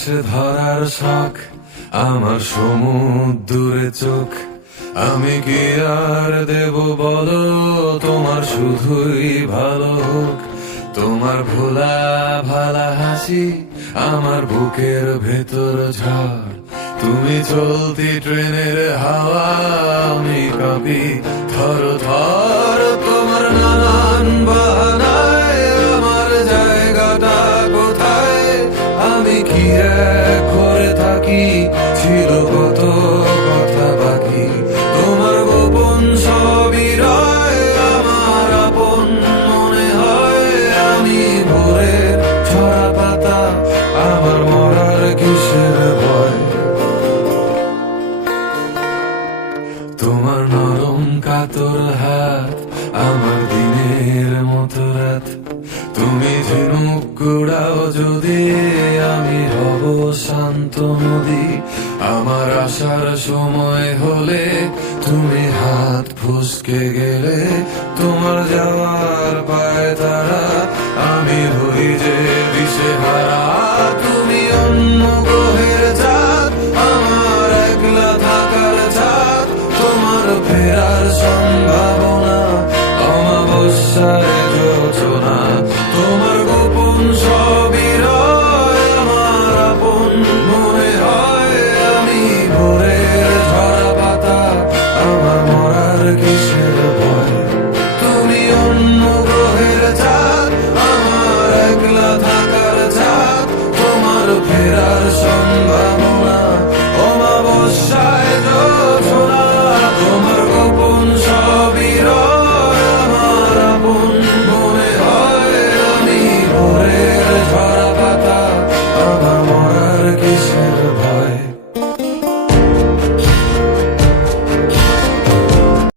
আকাশে ধরার শখ, আমার সমুদ্রে চোখ। আমি কি আর দেব বলো, তোমার শুধুই ভালো হোক। তোমার ভোলা ভালা হাসি আমার বুকের ভেতর ঝড়। তুমি চলতি ট্রেনের হাওয়া, আমি কাঁপি থর থর। তোমার নানান বাহানায় আমার জায়গাটা কোথায়, আমি কি এক করে থাকি, ছিল কত কথা বাকি। তোমার গোপন সবই রয় আমার আপন মনে হয়, আমি ভোরের ছড়া পাতা, আমার মরার কিসের ভয়। তোমার নরম কাতর হাত আমার দিনের মতো রাত। তুমি ঝিনুক কুড়াও যদি, আমি হব শান্ত নদী। আমার আসার সময় হলে তুমি হাত ফসকে গেলে, তোমার যাওয়ার পায় তারা, আমি হই যে দিশেহারা।